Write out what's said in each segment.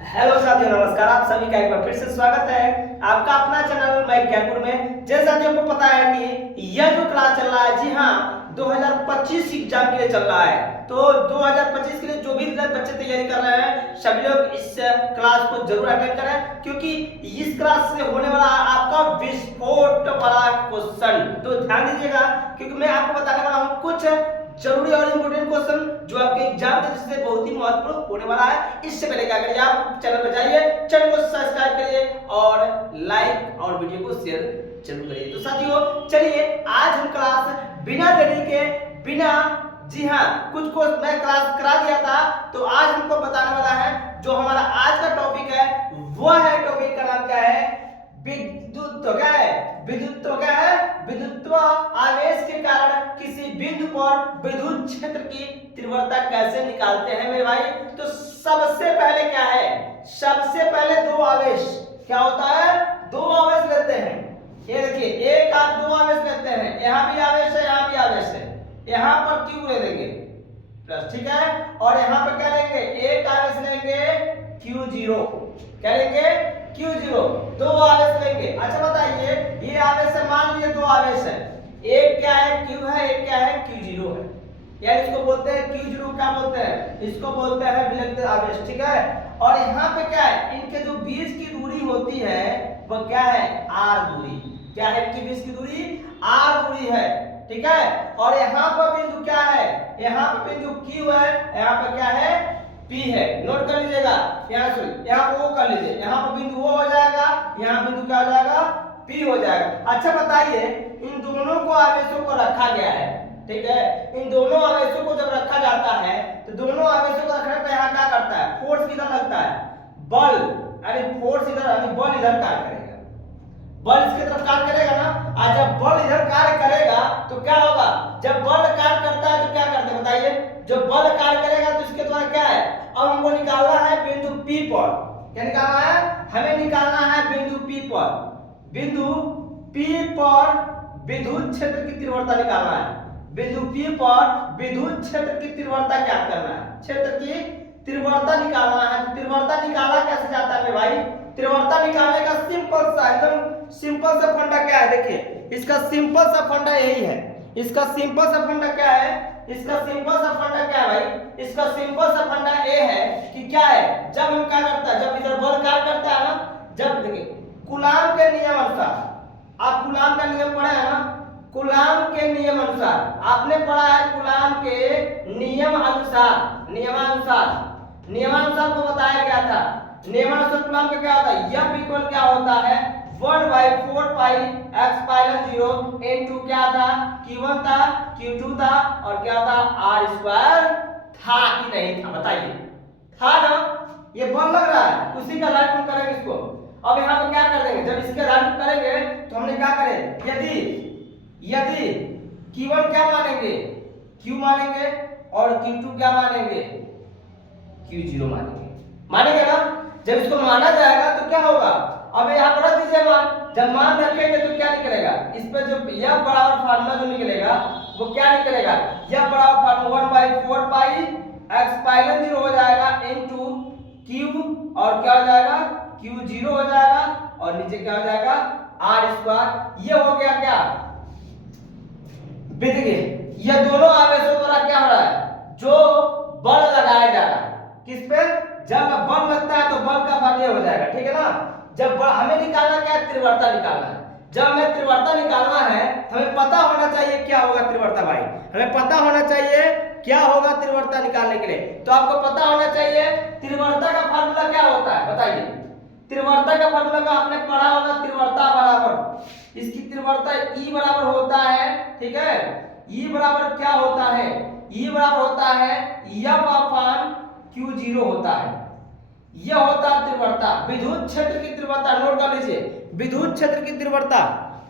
Hello साथियों, नमस्कार। आप सभी का एक बार फिर से स्वागत है आपका अपना चैनल माइक ज्ञानपुर में। जैसा साथियों को पता है कि यह जो क्लास चल रहा है, जी हाँ, 2025 एग्जाम के लिए चल रहा है। तो 2025 के लिए जो भी बच्चे तैयारी कर रहे हैं, सभी लोग इस क्लास को जरूर अटेंड करें, क्योंकि इस क्लास से होने वाला आपका विस्फोट वाला क्वेश्चन। तो ध्यान दीजिएगा, क्योंकि मैं आपको बताने वाला हूँ कुछ जरूरी और इम्पोर्टेंट क्वेश्चन जो आपके एग्जाम के दृष्टि से बहुत ही महत्वपूर्ण होने वाला है। इससे पहले क्या करिए, आप चैनल पर जाइए, चैनल को सब्सक्राइब करिए और लाइक और वीडियो को शेयर जरूर करिए। तो साथियों, चलिए आज हम क्लास बिना देरी के जी हाँ, कुछ को मैं क्लास करा दिया था, तो आज हमको बताने वाला है जो हमारा आज का टॉपिक है, वह है टॉपिक का नाम क्या है, विद्युत। क्या है विद्युत? क्या है विद्युत आवेश के कारण किसी बिंदु पर विद्युत क्षेत्र की तीव्रता कैसे निकालते हैं मेरे भाई। तो सबसे पहले क्या है, सबसे पहले दो आवेश क्या होता है, दो आवेश लेते हैं। ये देखिए, एक आप दो आवेश लेते हैं, यहाँ भी आवेश है, यहाँ भी आवेश है, यहाँ पर क्यू ले लेंगे प्लस, ठीक है, और यहाँ पे क्या लेंगे, एक आवेश लेंगे Q0, क्या लेंगे Q0, दो आवेश लेंगे। अच्छा बताइए, ये आवेश है, मान लीजिए दो आवेश है, एक क्या है Q है, एक क्या है Q0 है, यानी इसको बोलते हैं Q0, क्या बोलते हैं, इसको बोलते हैं विलयन आवेश, ठीक है। और यहाँ पे क्या है, इनके जो बीच की दूरी होती है वह क्या है, R दूरी। क्या है, इनके बीच की दूरी R दूरी है, ठीक है। और यहाँ पर बिंदु क्या है, यहाँ पर बिंदु Q है, यहाँ पर क्या है P है। नोट कर लीजिएगा, यहाँ से यहाँ पर O कर लीजिए, यहाँ पर बिंदु O हो जाएगा, यहाँ बिंदु क्या हो जाएगा, P हो जाएगा। अच्छा बताइए, इन दोनों को आवेशों को रखा गया है, ठीक है। इन दोनों आवेशों को जब रखा जाता है तो दोनों आवेशों को रखने पे यहाँ क्या करता है, फोर्स किधर लगता है, बल, यानी फोर्स इधर, यानी बल इधर कार्य करेगा, बल इसके तरफ कार्य करेगा ना। और जब बल इधर कार्य करेगा तो क्या होगा, जब बल कार्य करता है तो क्या करते हैं बताइए, जब बल कार्य करेगा तो इसके द्वारा क्या है, अब हमको निकालना है बिंदु P पर। क्या निकालना है, हमें निकालना है बिंदु P पर, बिंदु P पर विद्युत क्षेत्र की तीव्रता निकालना है। बिंदु P पर विद्युत क्षेत्र की तीव्रता क्या करना है, क्षेत्र की तीव्रता निकालना है। तीव्रता निकाला कैसे जाता है भाई, तीव्रता निकालने का सिंपल सा, एकदम सिंपल सा फंडा क्या है, देखिए इसका सिंपल सा फंडा यही है। इसका सिंपल सा फंडा क्या है, इसका सिंपल सा फंडा क्या है भाई, इसका सिंपल सा फंडा ये है कि क्या है, जब हम क्या करता है, जब इधर बल कार्य करता है ना, जब देखिए कूलाम के नियम अनुसार, आप कूलाम का नियम पढ़े हैं ना, कूलाम के नियम अनुसार आपने पढ़ा है, कूलाम के नियम अनुसार, नियमानुसार को बताया गया था। नियमानुसार कूलाम का क्या होता है, F इक्वल क्या होता है, 1/4 पाई एप्सिलॉन 0 इनटू क्या था, Q1 था, Q2 था, और क्या था, R स्क्वायर था कि नहीं था, बताइए था ना। ये बल लग रहा है, उसी का राइट हम करेंगे इसको। अब यहाँ पे क्या कर देंगे, जब इसके राइट करेंगे तो हमने क्या करें, यदि Q1 क्या मानेंगे, Q मानेंगे, और Q2 क्या मानेंगे, Q0 मानेंगे ना। जब इसको माना जाएगा तो क्या होगा, अब यहाँ पर रख दीजिए मान, जब मान रखेंगे तो क्या निकलेगा, इस पे जो F बराबर फार्मूला जो निकलेगा वो क्या निकलेगा, F बराबर फार्मूला 1/4 पाई एप्सिलॉन 0 हो जाएगा इनटू Q, और क्या हो जाएगा, Q0 हो जाएगा, और नीचे क्या हो जाएगा, R स्क्वायर। ये हो गया क्या, देखिए ये दोनों आवेशों द्वारा क्या हो रहा है, जो बल लगाया जा रहा है, किस पे, जब बल लगता है तो बल का मान ये हो जाएगा, ठीक है ना। जब हमें निकालना क्या है, तीव्रता निकालना है। जब हमें तीव्रता निकालना है तो हमें पता होना चाहिए क्या होगा तीव्रता भाई, हमें पता होना चाहिए क्या होगा तीव्रता निकालने के लिए। तो आपको पता होना चाहिए तीव्रता का फार्मूला क्या होता है, बताइए। तीव्रता का फार्मूला का आपने पढ़ा होगा, तीव्रता बराबर, इसकी तीव्रता E बराबर होता है, ठीक है। E बराबर क्या होता है, E बराबर होता है F अपान Q0 होता है। यह होता है तीव्रता, विद्युत क्षेत्र की तीव्रता, नोट कर लीजिए, विद्युत क्षेत्र की तीव्रता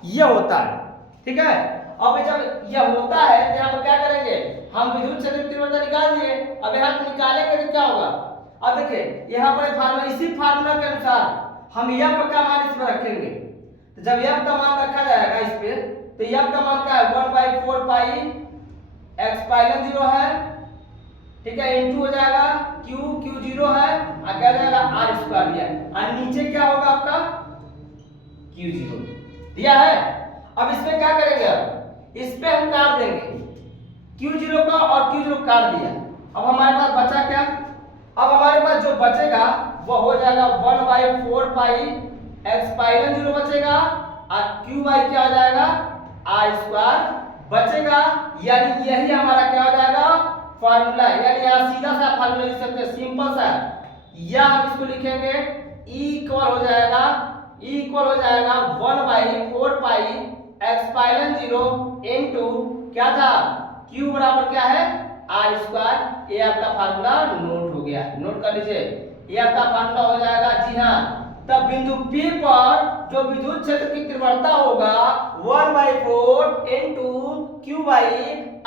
यह होता है, ठीक है। अब जब यह होता है तो यहाँ पर क्या करेंगे, हम विद्युत क्षेत्र की तीव्रता निकाल दिए। अब यहाँ से निकालेंगे तो क्या होगा, अब देखिए यहाँ पर फार्मूला, इसी फार्मूला के अनुसार हम F का मान इसमें रखेंगे। तो जब F का मान रखा जाएगा इस पे, तो F का मान क्या है, 1/4 पाई एप्सिलॉन 0 है ठीक है, इंटू हो जाएगा क्यू जीरो है और क्या हो जाएगा आर स्क्वायर दिया और नीचे क्या होगा आपका क्यू जीरो दिया है। अब इसमें क्या करेंगे, अब इस पे हम काट देंगे क्यू जीरो का और क्यू जीरो काट दिया। अब हमारे पास बचा क्या, अब हमारे पास जो बचेगा वो हो जाएगा 1/4 पाई एक्सपाइलन जीरो बचेगा और क्यू बाई क्या हो जाएगा आर स्क्वायर बचेगा। यानी यही हमारा क्या हो जाएगा फार्मूला, यानी यहाँ सीधा सा फार्मूला लिख सकते हैं सिंपल सा, या हम इसको लिखेंगे E इक्वल हो जाएगा 1/4 पाई एक्सपाइलन जीरो इनटू क्या था Q बराबर क्या है आर स्क्वायर। ये आपका फार्मूला नोट हो गया, नोट कर लीजिए, ये आपका फार्मूला हो जाएगा। जी हाँ, तब बिंदु P पर जो विद्युत क्षेत्र की तीव्रता होगा 1/4 into Q by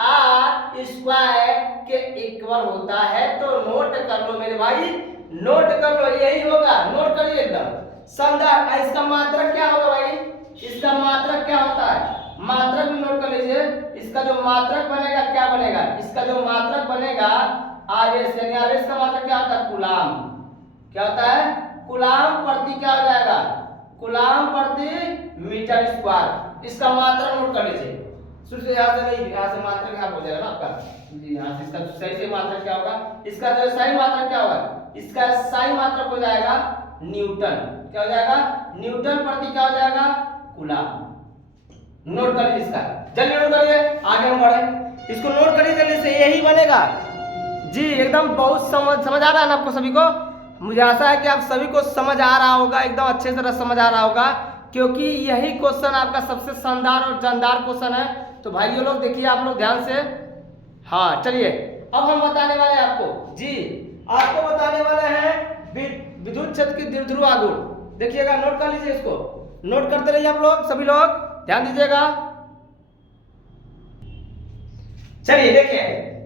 r square के इक्वल होता है। तो नोट कर लो मेरे भाई, नोट कर लो, यही होगा, नोट करिए एकदम संदर्भ। इसका मात्रक क्या होगा भाई, इसका मात्रक क्या होता है, मात्रक भी नोट कर लीजिए। इसका जो मात्रक बनेगा क्या बनेगा, इसका जो मात्रक बनेगा आवेश, यानी आवेश का मात्रक क्या होता है कूलाम, क्या होता है कूलाम प्रति क्या हो जाएगा कूलाम प्रति मीटर स्क्वायर। इसका मात्रक नोट कर लीजिए, शुरू से यहाँ से नहीं, यहाँ से मात्रक यहाँ हो जाएगा ना आपका जी। यहाँ से इसका सही से मात्रक क्या होगा, इसका जो सही मात्रक क्या होगा, इसका सही मात्रक हो जाएगा न्यूटन, क्या हो जाएगा न्यूटन प्रति क्या हो जाएगा कूलाम। नोट कर लीजिए, इसका जल्दी नोट करिए, आगे हम बढ़े, इसको नोट करिए जल्दी से, यही बनेगा जी। एकदम बहुत समझ आ रहा है ना आपको सभी को, मुझे आशा है कि आप सभी को समझ आ रहा होगा, एकदम अच्छे तरह समझ आ रहा होगा, क्योंकि यही क्वेश्चन आपका सबसे शानदार और जानदार क्वेश्चन है। तो भाइयों लोग देखिए आप लोग ध्यान से, हाँ चलिए अब हम बताने वाले हैं आपको जी, आपको बताने वाले हैं विद्युत क्षेत्र की द्विध्रुव आघूर्ण। देखिएगा, नोट कर लीजिए, इसको नोट करते रहिए आप लोग, सभी लोग ध्यान दीजिएगा। चलिए देखिए,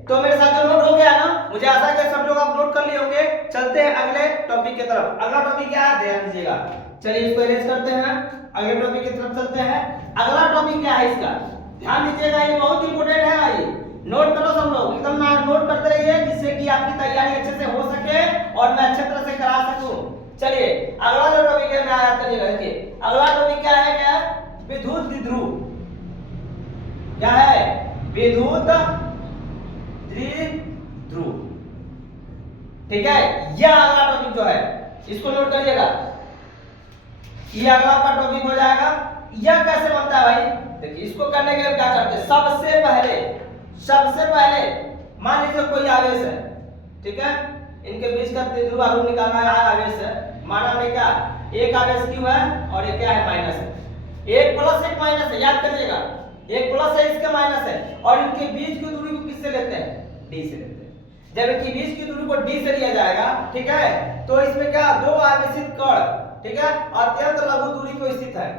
तो मेरे साथ जो नोट हो गया ना, मुझे आशा है कि सब लोग आप नोट कर लिए होंगे। चलते हैं अगले टॉपिक की तरफ। अगला टॉपिक क्या है ध्यान दीजिएगा, चलिए इसको इरेज करते हैं, अगले टॉपिक की तरफ चलते हैं। अगला टॉपिक क्या है इसका, ध्यान दीजिएगा, ये बहुत इंपोर्टेंट है भाई, नोट करो सब लोग, एकदम नोट करते रहिए, जिससे कि आपकी तैयारी अच्छे से हो सके और मैं अच्छे तरह से करा सकूं। चलिए अगला जो टॉपिक है मैं याद करिएगा, देखिए अगला टॉपिक क्या है, क्या विद्युत द्विध्रुव, क्या है विद्युत द्विध्रुव, ठीक है। यह अगला टॉपिक जो है इसको नोट करिएगा, ये अगला आपका टॉपिक हो जाएगा। यह कैसे बनता है भाई, देखिए इसको करने के लिए क्या करते हैं, सबसे पहले मान लीजिए कोई आवेश है, ठीक है, इनके बीच का द्विध्रुव आघूर्ण निकालना है, आवेश है, माना हमने क्या एक आवेश क्यू है और ये क्या है माइनस है, एक प्लस एक माइनस है, याद करिएगा, एक प्लस है इसका माइनस है, और इनके बीच की दूरी को किससे लेते हैं डी से लेते हैं। जब इनके बीच की दूरी को डी से लिया जाएगा, ठीक है, तो इसमें क्या दो आवेशित कण, ठीक है, अत्यंत लघु दूरी पर स्थित है,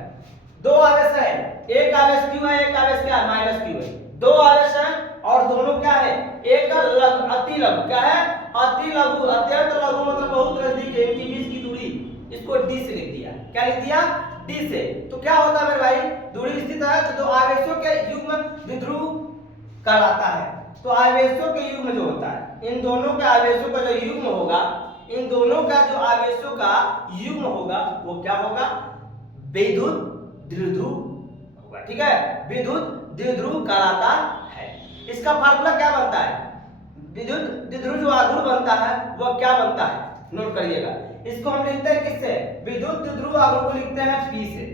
दो आवेश है, एक आवेश क्यू है, एक आवेश क्या है माइनस क्यू है, दो आवेश है और दोनों क्या है एक अति लघु, क्या है अति लघु, अत्यंत लघु मतलब बहुत नजदीक है, इनके बीच की दूरी, इसको डी से लिख दिया, क्या लिख दिया डी से। तो क्या होता है मेरे भाई, दूरी स्थित है तो दो आवेशों के युग्म द्विध्रुव कहलाता है। तो आवेशों के युग्म जो होता है, इन दोनों के आवेशों का जो युग्म होगा, इन दोनों का जो आवेशों का युग्म होगा वो क्या होगा विद्युत द्विध्रुव होगा, ठीक है, विद्युत द्विध्रुव कहलाता है। इसका फार्मूला क्या बनता है, विद्युत द्विध्रुव जो आघूर्ण बनता है वो क्या बनता है, नोट करिएगा, इसको हम लिखते हैं किससे, विद्युत द्विध्रुव आघूर्ण को लिखते हैं P से।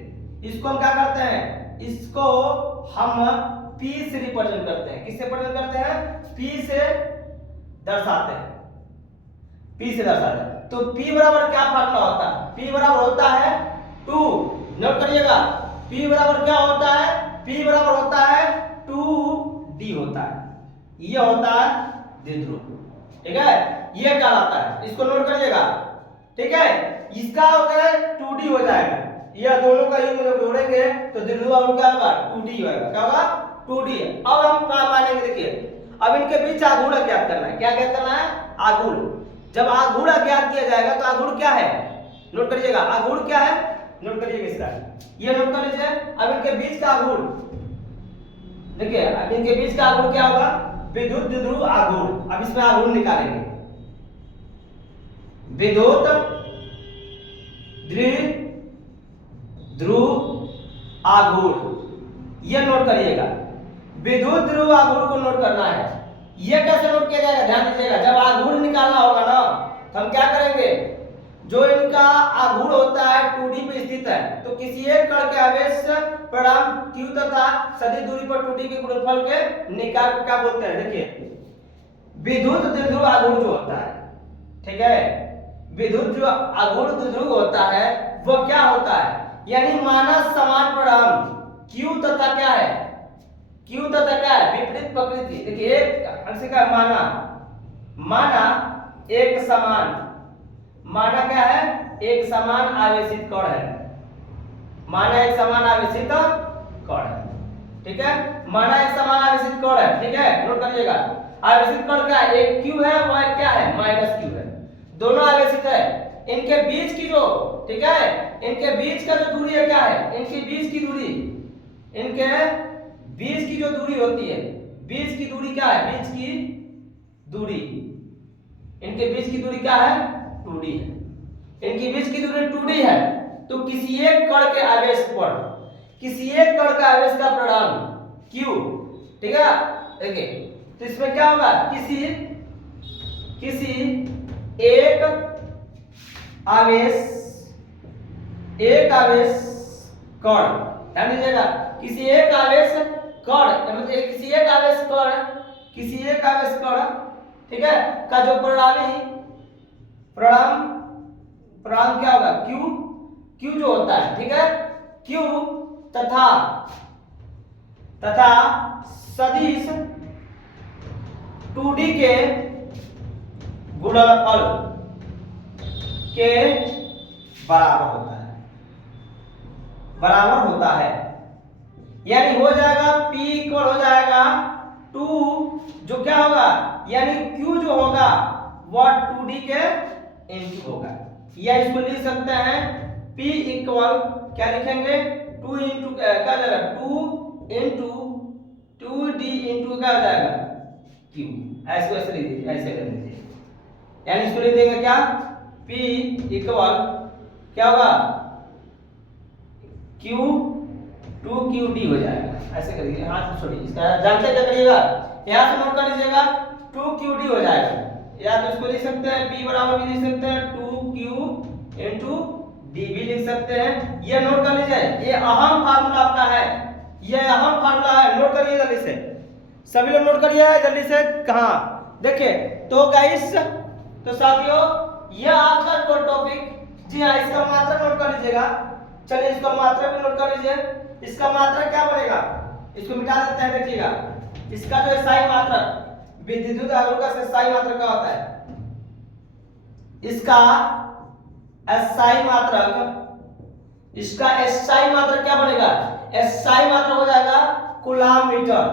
इसको हम क्या करते हैं, इसको हम P से रिप्रेजेंट करते हैं, किससे रिप्रेजेंट करते हैं P से दर्शाते हैं, P से दर्शाते हैं। तो P बराबर क्या फार्मूला होता है, P बराबर होता है 2, नोट करिएगा, P बराबर क्या होता है, P बराबर होता है 2D होता है, ये होता है द्विध्रुव, ठीक है, ये कहलाता है, इसको नोट करिएगा, ठीक है। इसका होता है 2D हो जाएगा, यह दोनों का युग्म जब जोड़ेंगे तो द्विध्रुव आघूर्ण क्या होगा 2D होगा, क्या होगा 2D। अब हम क्या मानेंगे, देखिए अब इनके बीच आघूर्ण ज्ञात करना है, क्या ज्ञात करना है आघूर्ण। जब आघूर्ण ज्ञात किया जाएगा तो आघूर्ण क्या है, नोट करिएगा, आघूर्ण क्या है, नोट करिएगा इसका, ये नोट कर लीजिए। अब इनके बीच का आघूर्ण, देखिए अब इनके बीच का आघूर्ण क्या होगा, विद्युत द्विध्रुव आघूर्ण। अब इसमें आघूर्ण निकालेंगे। विद्युत द्विध्रुव आघूर्ण, ये नोट करिएगा। विद्युत द्विध्रुव आघूर्ण को नोट करना है। ये कैसे नोट किया जाएगा, ध्यान दीजिएगा। जब आघूर्ण निकालना होगा ना, तो हम क्या करेंगे, जो इनका आघूर्ण होता है 2D पे स्थित है, तो किसी एक कण के आवेश परिणाम q तथा सदिश दूरी पर 2D के गुणनफल के निकाल को क्या बोलते हैं। देखिए विद्युत द्विध्रुव आघूर्ण जो होता है, ठीक है, विद्युत जो आघूर्ण द्विध्रुव होता है वो क्या होता है, यानी माना समान परिणाम q तथा क्या है, q तथा क्या है, विपरीत प्रकृति। देखिए एक अंश का माना एक समान, माना क्या है, एक समान आवेशित कण है, माना एक समान आवेशित कण है, ठीक है, माना एक समान आवेशित कण है, ठीक है, नोट करिएगा। आवेशित कण का एक q है, वो क्या है, -q है, दोनों आवेशित है। इनके बीच की जो, ठीक है, इनके बीच का जो दूरी है क्या है, इनके बीच की दूरी, इनके बीच की जो दूरी होती है, बीच की दूरी क्या है, बीच की दूरी, इनके बीच की दूरी क्या है, 2D है। इनकी बीच की दूरी 2D है, तो किसी एक कण के आवेश पर, किसी एक कण का आवेश का परिणाम q, ठीक है, देखिए तो इसमें क्या होगा, किसी एक आवेश कण, ध्यान दीजिएगा, किसी एक आवेश कण, मतलब किसी एक आवेश कण, ठीक है, का जो परिणाम क्या होगा, q जो होता है, ठीक है, q तथा सदिश 2D के गुणनफल के बराबर होता है, यानी हो जाएगा p इक्वल हो जाएगा 2, जो क्या होगा, यानी q जो होगा वह 2D के इनटू होगा, या इसको लिख सकते हैं p इक्वल क्या लिखेंगे, 2 इंटू क्या जाएगा, 2 इंटू 2D इंटू क्या हो जाएगा, q, ऐसे लिख दीजिए, ऐसे कर लीजिए, यानी इसको लिख देंगे क्या, p इक्वल क्या होगा, q 2qd हो जाएगा, ऐसे करिए, हाथ छोड़िए, इसका जानते क्या करिएगा, यहां से नोट कर लीजिएगा, 2qd हो जाएगा, या तो इसको लिख सकते हैं p बराबर भी लिख सकते हैं 2q इंटू d भी लिख सकते हैं। ये नोट कर लीजिए, ये अहम फार्मूला आपका है, ये अहम फार्मूला है, नोट करिए जल्दी से, सभी लोग नोट करिए जल्दी से। कहां देखिए, तो गाइस, तो साथियों ये आपका कोई टॉपिक, जी हाँ, इसका मात्रा नोट कर लीजिएगा। चलिए इसका मात्रा भी नोट कर लीजिए। इसका मात्रा क्या बनेगा, इसको मिटा देते हैं, देखिएगा इसका जो स्थायी मात्रक, विद्युत आघूर्ण का स्थायी मात्रक क्या होता है, इसका स्थायी मात्रक क्या बनेगा, स्थायी मात्रक हो जाएगा कूलाम मीटर,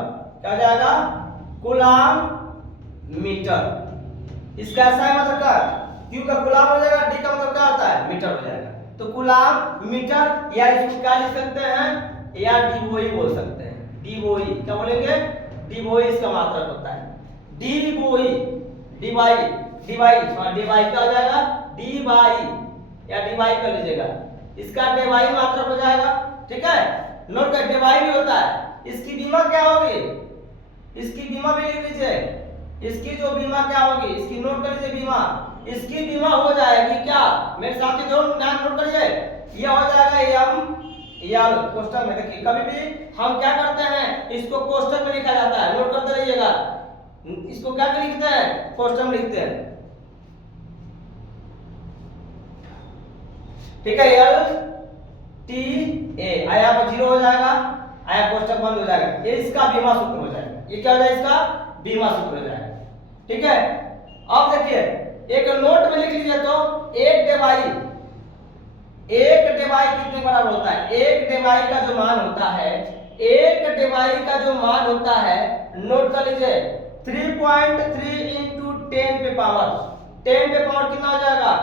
क्या हो जाएगा, कूलाम मीटर। इसका स्थायी मात्रक का q का कूलाम हो जाएगा, d का मतलब क्या होता है, मीटर हो जाएगा, तो कूलाम मीटर, या इसको क्या लिख सकते हैं, या डीवोई बोल सकते हैं, डीवोई, क्या बोलेंगे, डीवोई इसका मात्रक होता है, डीवोई, डीवाई क्या हो जाएगा, डीवाई, या डीवाई कर लीजिएगा, इसका डीवाई मात्रक हो जाएगा, ठीक है, नोट कर, डीवाई भी होता है। इसकी बीमा क्या होगी, इसकी बीमा भी लिख लीजिए, इसकी जो बीमा क्या होगी, इसकी नोट कर लीजिए बीमा, इसकी बीमा हो जाएगी क्या, मेरे साथी जो नाम नोट करिए, ये हो जाएगा एम एल, क्वेश्चन में देखिए, कभी भी हम क्या करते हैं, इसको क्वेश्चन में लिखा जाता है, नोट करते रहिएगा, इसको क्या लिखते हैं, क्वेश्चन में लिखते हैं, ठीक है, एल टी ए, आया पर 0 हो जाएगा, आया क्वेश्चन बंद हो जाएगा, ये इसका बीमा सूत्र हो जाएगा, ये क्या हो जाएगा, इसका बीमा सूत्र हो जाएगा, ठीक है। अब देखिए एक नोट में लिख लीजिए, तो एक डेवाई कितने बराबर होता है, एक डेवाई का जो मान होता है, एक डेवाई का जो मान होता है, नोट कर लीजिए 3.3 इंटू 10 पे पावर, 10 पे पावर कितना हो जाएगा,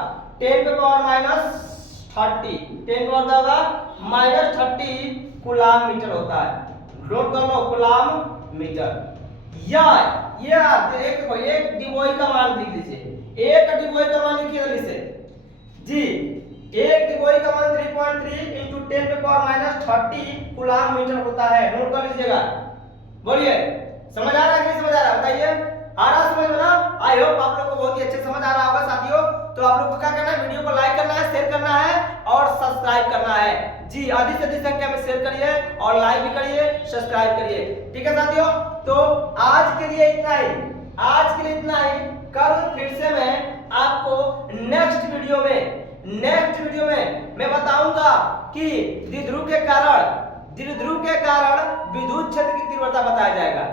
10 पे पावर -30, 10 पे पावर होगा -30 कूलाम मीटर होता है, नोट कर लो, कूलाम मीटर, या ये एक डिवोई का मान लिख लीजिए, एक डिवोई का मान लिखिए जल्दी से जी। एक डिवोई का मान 3.3 इंटू 10⁻³ कूलाम मीटर होता है, नोट कर लीजिएगा। बोलिए समझ आ रहा है कि नहीं समझ आ रहा है, बताइए। आ रहा समझ में ना? आई होप आप लोग को बहुत ही अच्छे समझ आ रहा होगा साथियों। तो आप लोग को क्या करना है, वीडियो को लाइक करना है, शेयर करना है और सब्सक्राइब करना है जी। अधिक से अधिक संख्या में शेयर करिए और लाइक भी करिए, सब्सक्राइब करिए, ठीक है साथियों। तो आज के लिए इतना ही, आज के लिए इतना ही। कल फिर से मैं आपको नेक्स्ट वीडियो में मैं बताऊंगा कि द्विध्रुव के कारण विद्युत क्षेत्र की तीव्रता बताया जाएगा,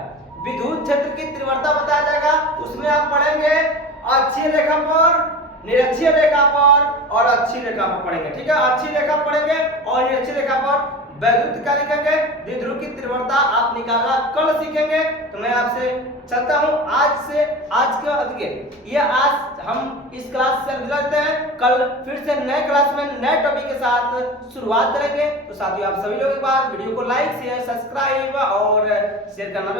विद्युत क्षेत्र की तीव्रता बताया जाएगा। उसमें आप पढ़ेंगे अक्षीय रेखा पर, निरक्षीय रेखा पर और अक्षीय रेखा पर पढ़ेंगे, ठीक है। अक्षीय रेखा पढ़ेंगे और निरक्षीय रेखा पर वैद्युत क्या लिखेंगे, द्विध्रुव की तीव्रता आप निकालना कल सीखेंगे। तो मैं आपसे चलता हूं आज हम इस क्लास से गुजरते हैं। कल फिर से नए क्लास में नए टॉपिक के साथ शुरुआत करेंगे। तो साथियों आप सभी लोग एक बार वीडियो को लाइक शेयर सब्सक्राइब और शेयर करना।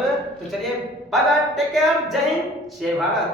तो चलिए बाय बाय, टेक केयर, जय हिंद, जय भारत।